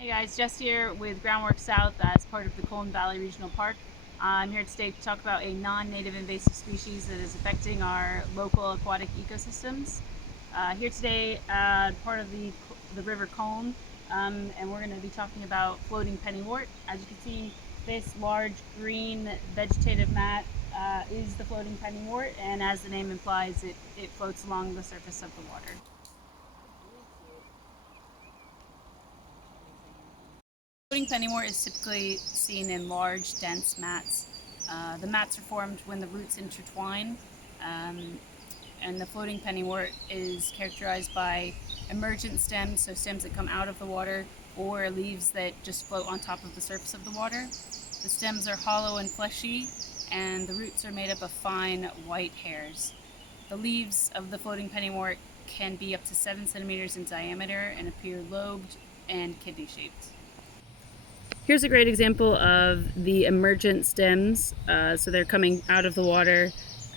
Hey guys, Jess here with Groundwork South as part of the Colne Valley Regional Park. I'm here today to talk about a non-native invasive species that is affecting our local aquatic ecosystems. Here today, part of the River Colne, and we're going to be talking about floating pennywort. As you can see, this large green vegetative mat is the floating pennywort, and as the name implies, it floats along the surface of the water. Floating pennywort is typically seen in large, dense mats. The mats are formed when the roots intertwine, and the floating pennywort is characterized by emergent stems, so stems that come out of the water, or leaves that just float on top of the surface of the water. The stems are hollow and fleshy, and the roots are made up of fine white hairs. The leaves of the floating pennywort can be up to 7 centimeters in diameter and appear lobed and kidney-shaped. Here's a great example of the emergent stems. So they're coming out of the water,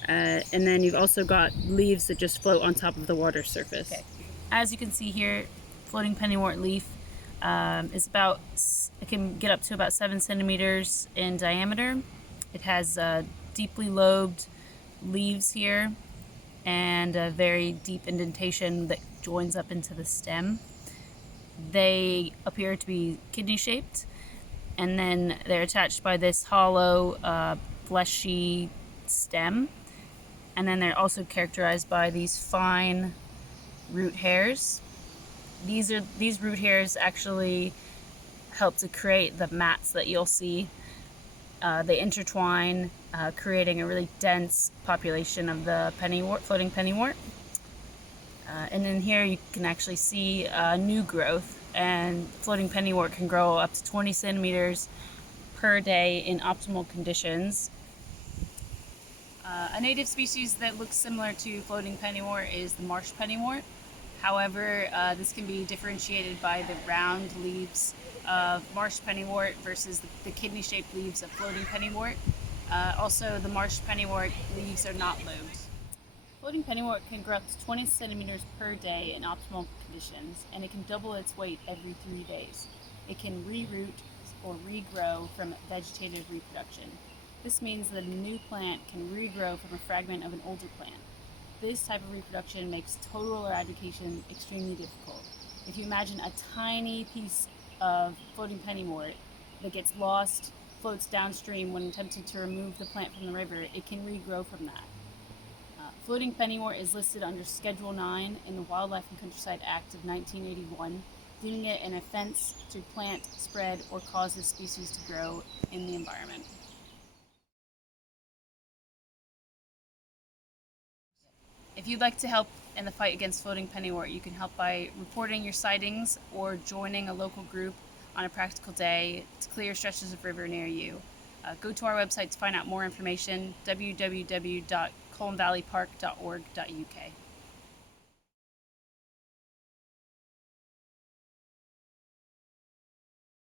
and then you've also got leaves that just float on top of the water surface. Okay. As you can see here, floating pennywort leaf is it can get up to about 7 centimeters in diameter. It has deeply lobed leaves here and a very deep indentation that joins up into the stem. They appear to be kidney-shaped, and then they're attached by this hollow, fleshy stem. And then they're also characterized by these fine root hairs. These root hairs actually help to create the mats that you'll see. They intertwine, creating a really dense population of the floating pennywort. And in here you can actually see new growth, and floating pennywort can grow up to 20 centimeters per day in optimal conditions. A native species that looks similar to floating pennywort is the marsh pennywort. However, this can be differentiated by the round leaves of marsh pennywort versus the kidney-shaped leaves of floating pennywort. Also, the marsh pennywort leaves are not lobed. Floating pennywort can grow up to 20 centimeters per day in optimal conditions, and it can double its weight every 3 days. It can reroot or regrow from vegetative reproduction. This means that a new plant can regrow from a fragment of an older plant. This type of reproduction makes total eradication extremely difficult. If you imagine a tiny piece of floating pennywort that gets lost, floats downstream when attempting to remove the plant from the river, it can regrow from that. Floating pennywort is listed under Schedule 9 in the Wildlife and Countryside Act of 1981, deeming it an offense to plant, spread, or cause this species to grow in the environment. If you'd like to help in the fight against floating pennywort, you can help by reporting your sightings or joining a local group on a practical day to clear stretches of river near you. Go to our website to find out more information, www.colnevalleypark.org.uk.